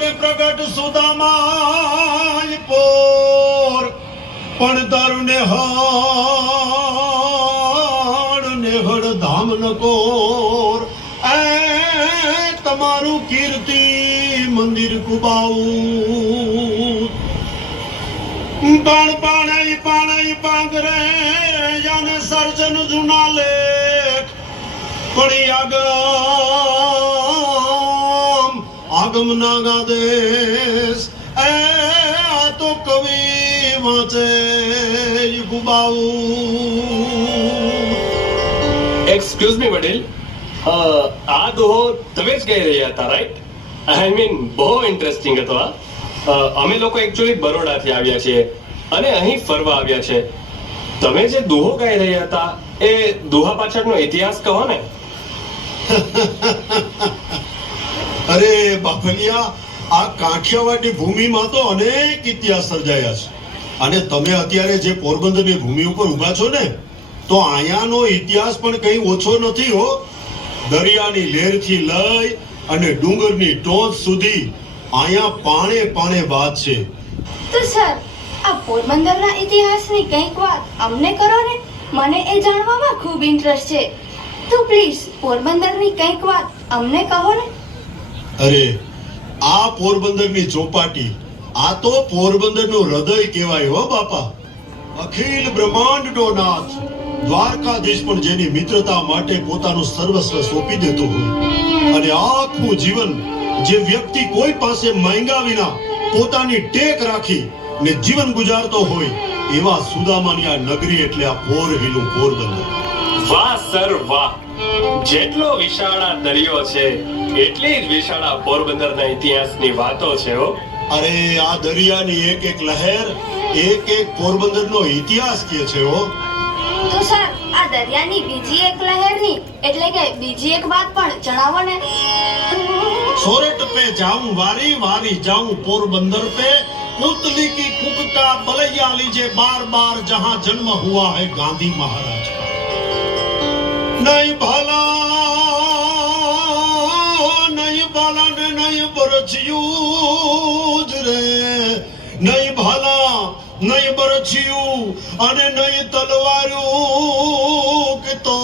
ને પ્રગટ સુદામાય પોર પણ તારું નેહળ ધામ નકોર એ તમારું કીર્તિ મંદિર કુબાઉ પાણઈ પાંગરે યાને સર્જન જુના લેખ પડી આગમ નાગા દેશ એ તો કવિ વાંચે ગુબાઉ. એક્સક્યુઝ મી વડીલ, આ દોહો તમે જ ગાઈ રહ્યા હતા રાઈટ? આઈ મીન બહુ ઇન્ટરેસ્ટિંગ હતો આ. અમે લોકો એકચ્યુઅલી બરોડાથી આવ્યા છીએ અને અહીં ફરવા આવ્યા છે. તમે જે દોહો ગાઈ રહ્યા હતા એ દોહા પાછળનો ઇતિહાસ કહો ને. અરે બાફલિયા, આ કાઠિયાવાડની ભૂમિમાં તો અનેક ઇતિહાસ સર્જાયા છે અને તમે અત્યારે જે પોરબંદરની ભૂમિ ઉપર ઊભા છો ને, તો અહીંયાનો ઇતિહાસ પણ કંઈ ઓછો નથી હો. દરિયાની લહેરથી લઈ અને ડુંગરની ટોચ સુધી અહીંયા પાણે પાણે વાત છે. તો સર, આ પોરબંદરના ઇતિહાસની કંઈક વાત અમને કરો ને, મને એ જાણવામાં ખૂબ ઇન્ટરેસ્ટ છે. તો પ્લીઝ પોરબંદરની કંઈક વાત અમને કહો ને. અરે આ પોરબંદરની ચોપાટી, આ તો પોરબંદરનું હૃદય કહેવાય હો બાપા. અખિલ બ્રહ્માંડનો નાથ દ્વારકાધીશ પણ જેની મિત્રતા માટે પોતાનું સર્વસ્વ સોંપી દેતો હોય અને આખું જીવન જે વ્યક્તિ કોઈ પાસે માંગ્યા વિના પોતાની ટેક રાખી ને જીવન ગુજારતો હોય એવા સુદામાની આ નગરી એટલે આ પોરહીનું પોરબંદર. વાહ સર વાહ! જેટલો વિશાળ આ દરિયો છે એટલી જ વિશાળ આ પોરબંદરના ઇતિહાસની વાતો છે હો. અરે આ દરિયાની એક એક લહેર એક એક પોરબંદરનો ઇતિહાસ કહે છે હો. તો સર, આ દરિયાની બીજી એક લહેરની એટલે કે બીજી એક વાત પણ જણાવો ને. सोरठ पे जाऊं वारी वारी जाऊं पोरबंदर पे पुतली की कुक का बलैया लीजिए बार बार जहां जन्म हुआ है गांधी महाराज का. नहीं भाला ने नहीं बरछियूं रे, नहीं भाला नहीं बरछियूं અને નહીં તલવારું કે તો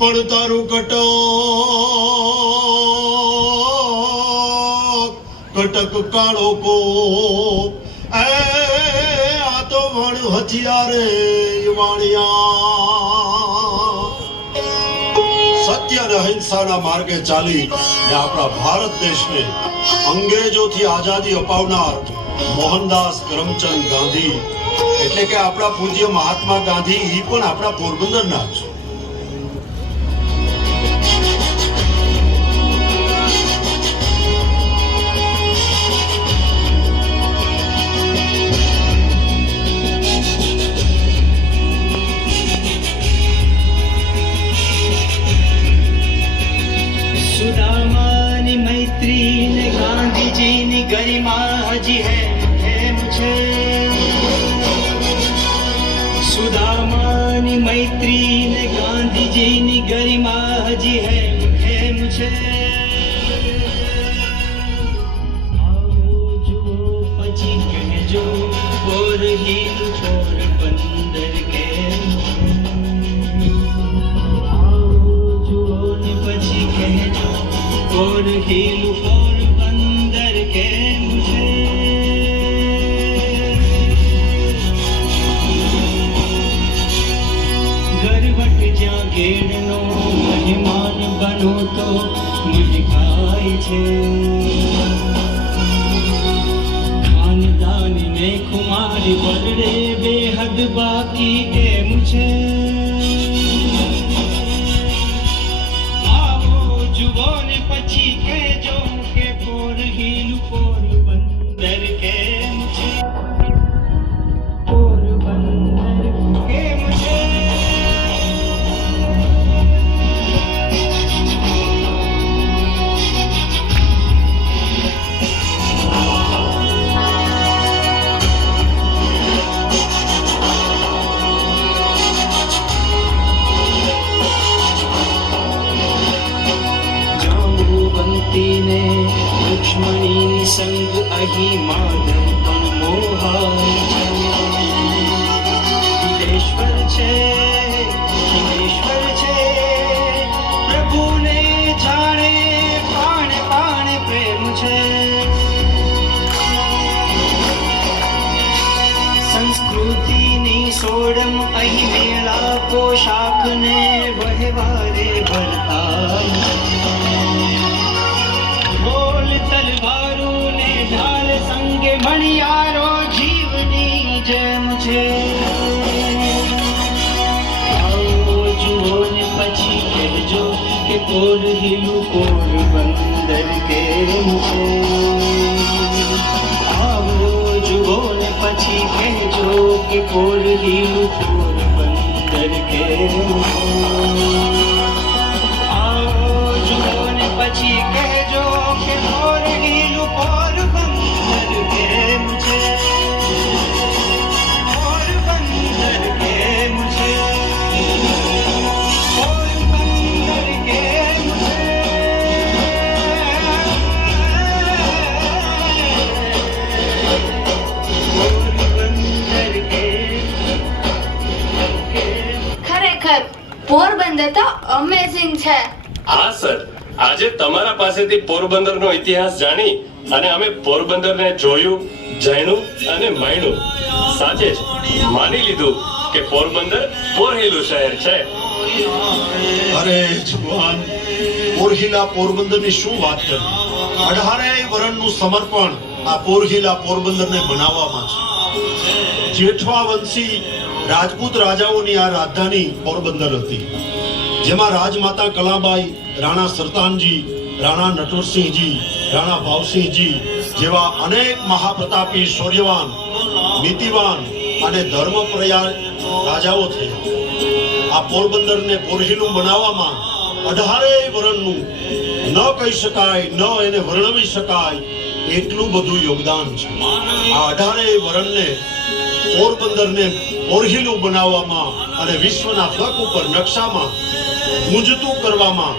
પણ તારું કટક કાળો કો એ આ તો વણ હથિયારે વાણિયા. સત્ય અને અહિંસાના માર્ગે ચાલી ને આપણા ભારત દેશને અંગ્રેજોથી આઝાદી અપાવનાર મોહનદાસ કરમચંદ ગાંધી એટલે કે આપણા પૂજ્ય મહાત્મા ગાંધી એ પણ આપણા પોરબંદરના છે. सुदामानी मैत्री ने गांधी जी ની गरिमा હજી है मुझे. सुदामानी मैत्री ने गांधी जी ની गरिमा હજી है मुझे. आओ જુઓ પછી કહેજો પોરહીનું પોરબંદર કે. પોરહીલું પોરબંદર કે મુझे. ગરવટ જ્યાં ગેડનો મહેમાન બનો તો મને ખાય છે. ખાનદાન ને ખુમારી બરડે બેહદ બાકી કે મુझे. જુઓ ને પછી કહેજો કે પોરહીલું પોરબંદર કેમ છે. પોરબંદર કેમ છે. રૂક્ષ્મણીની સંગ અહીં માધવ પણ મોહાય દિલેશ્વર છે ખિલેશ્વર છે પ્રભુને જાણે પાણે પાણે પ્રેમ છે સંસ્કૃતિની સોડમ અહીં મેળા પોશાકને વહેવારે ભરતા બોલ તલવારું ને ઢાલ સંગે મણિયારો જીવની જેમ છે આવો જુઓ ને પછી કહેજો કે પોરહિલું પોરબંદર કેમ છે આવો જુઓ ને પછી કહેજો કે પોરહિલું પોરબંદર કેમ છે આવો જુઓ ને પછી કહેજો કે પોરહિલું પોરબંદર કેમ છે પોરબંદર કેમ છે પોરબંદર કેમ છે પોરબંદર કેમ ખરેખર પોરબંદર તો અમેઝિંગ છે. હા સર, આજે તમારા પાસેથી પોરબંદરનો ઇતિહાસ જાણી અને અમે પોરબંદરને જોયું, જાણ્યું અને માણ્યું. સાથે જ માની લીધું કે પોરબંદર પોરહિલું શહેર છે. અરે જુવાન, પોરહિલા પોરબંદરની શું વાત કરવી. 18 વર્ષનું સમર્પણ આ પોરહિલા પોરબંદરને બનાવવામાં છે. જેઠવા વંશી રાજપૂત રાજાઓની આ રાજધાની પોરબંદર હતી, જેમાં રાજમાતા કલાબાઈ, રાણા સરતાનજી, રાણા નટવરસિંહજી, રાણા ભાવસિંહજી જેવા અનેક મહાપ્રતાપી, શૌર્યવાન, નીતિવાન અને ધર્મપ્રયાસ રાજાઓ થયા. આ પોરબંદરને પોરહિલું બનાવવામાં 18 વર્ષનું ન કહી શકાય, ન એને વર્ણવી શકાય એટલું બધું યોગદાન છે. આ 18 વર્ષને પોરબંદરને પોરહિલું બનાવવામાં અને વિશ્વના ફલક ઉપર નકશામાં ગુંજતું કરવામાં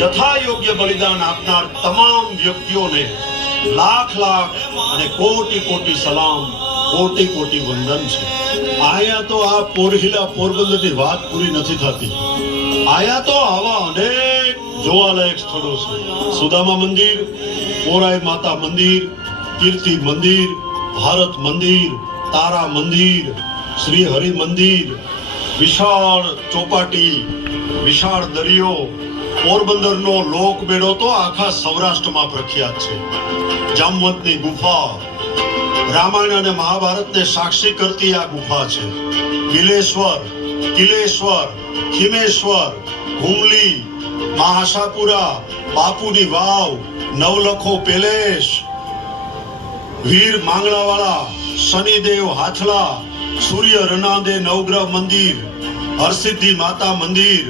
યથા યોગ્ય બલિદાન આપનાર તમામ વ્યક્તિઓને લાખ લાખ અને કોટી કોટી સલામ, કોટી કોટી વંદન છે. આયા તો આ પોરહિલા પોરબંદરની વાત પૂરી નથી થતી. આયા તો આવા અનેક જોવાલાયક સ્થળો છે. સુદામા મંદિર, પોરાઈ માતા મંદિર, કીર્તિ મંદિર, ભારત મંદિર, તારા મંદિર, શ્રી હરિ મંદિર, વિશાળ ચોપાટી, વિશાળ દરિયો. પોરબંદરનો લોકમેળો તો આખા સૌરાષ્ટ્રમાં પ્રખ્યાત છે. જામવંતની ગુફા, રામાયણ અને મહાભારતને સાક્ષી કરતી આ ગુફા છે. બિલેશ્વર, કિલેશ્વર, ખીમેશ્વર, હુમલી, મહાસાપુરા, બાપુની વાવ, નવલખો પેલેસ, વીર માંગણાવાળા, શનિદેવ હાથલા, સૂર્ય રનાદે નવગ્રહ મંદિર, હરસિદ્ધિ માતા મંદિર,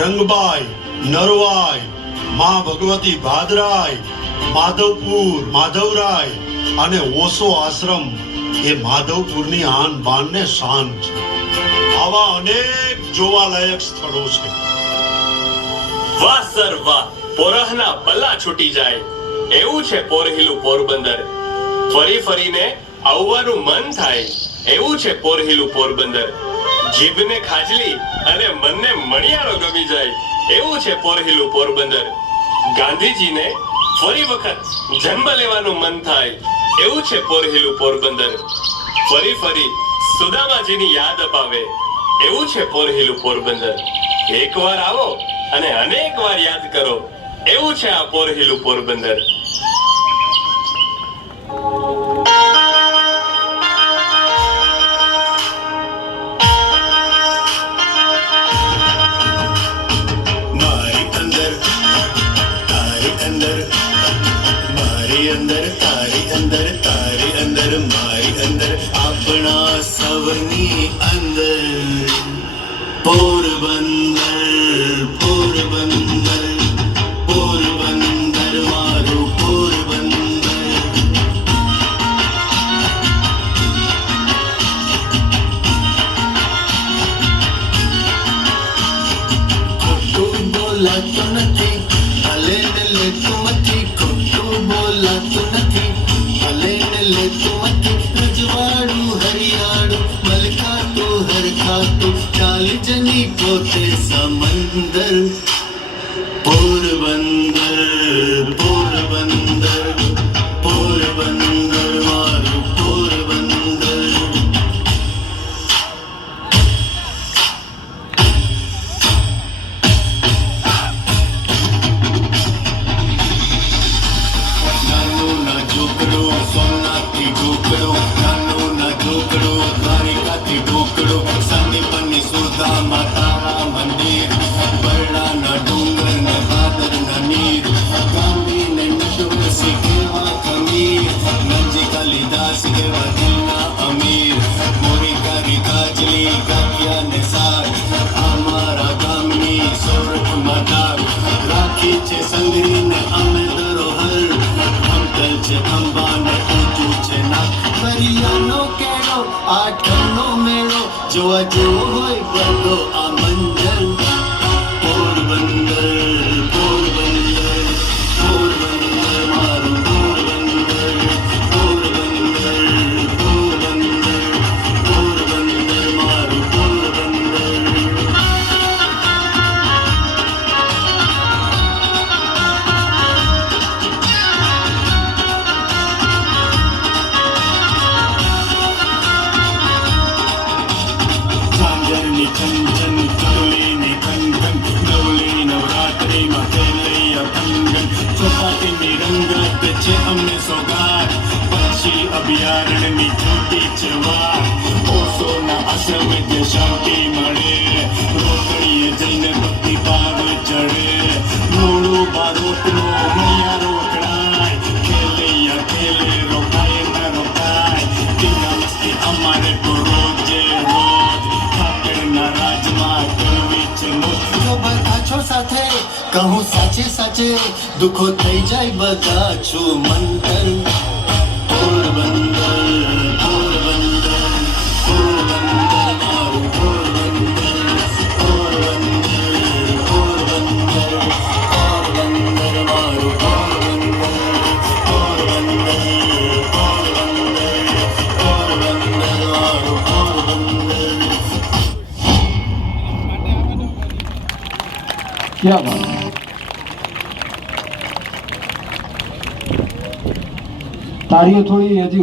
રંગબાઈ, નરવાઈ, માં ભગવતી ભાદરાય, માધવપુર, માધવરાય અને ઓશો આશ્રમ એ માધવપુરની આન બાન ને શાન છે. આવા અનેક જોવાલાયક સ્થળો છે. વાહ સર વાહ, પોરહના પલ્લા છૂટી જાય એવું છે પોરહિલું પોરબંદર. ફરી ફરીને આવવાનું મન થાય એવું છે પોરહિલું પોરબંદર. જીભને ખાજલી અને મનને મણિયારો ગમી જાય એવું છે પોરહિલું પોરબંદર. ગાંધીજીને ફરી વખત જન્મ લેવાનું મન થાય એવું છે પોરહિલું પોરબંદર. ફરી ફરી સુદામાજીની યાદ અપાવે એવું છે પોરહિલું પોરબંદર. એકવાર આવો અને અનેક વાર યાદ કરો એવું છે આ પોરહિલું પોરબંદર. આપણા સૌની અંદર પોરબંદર, પોરબંદર, પોરબંદર, મારું પોરબંદર. ખોટું બોલાતો નથી, ભલે ને લેતું નથી, ખોટું બોલા ઢોકળો સોમનાથથી ઢોકળો નાનું ના ઢોકળો દ્વારિકાથી ઢોકળો સંદીપની સુધામાં તારા મંદિર બરડાના ડુંગર ને ભાદરના નીર ગાંધીને નટુર શીખેવા ખમીર નંજી કાલિદાસ કેવા દિલના અમીર મોરિકારી કાજલી ગાંઠિયા ને સાગ અમારા ગામની સોરઠમાં ડાગ રાખી છે સંગરીને અમે ધરોહર અંકલ છે અંબા ને ઊંચું છે નાક પરિયાનો કેળો આઠમનો મેળો જોવા જેવો હોય બધો આ મંજર પોરબંદર પોરબંદર પોરબંદર મારું પોરબંદર પોરબંદર પોરબંદર પોરબંદર મારું પોરબંદર ઝાંઝરની છંછન ચકલીની ખનખન નવલી નવરાત્રિમાં ખેલૈયા કંગન ચોપાટીની રંગત છે અમને સોગાદ પક્ષી અભયારણ્યની છૂટી છે વાત ઓશોના આશ્રમ જે શાંતિ મળે રોકડીએ જઈને ભક્તિ ભાવ ચડે મૂળું બારોટનો મૈયારો વખણાય ખેલૈયા ખેલે રોકાય ના રોકાય ટીકા મસ્તી અમારે તો રોજે રોજ ઠાકરના રાજમાં કરવી છે મોજ જો બધા છો સાથે કહું સાચે સાચે દુઃખો થઈ જાય બધા છું મંતર પોરબંદર પોરબંદર પોરબંદર મારું પોરબંદર પોરબંદર પોરબંદર પોરબંદર મારું પોરબંદર પોરબંદર પોરબંદર પોરબંદર મારું પોરબંદર क्या बात है। ताड़ियों थोड़ी हजी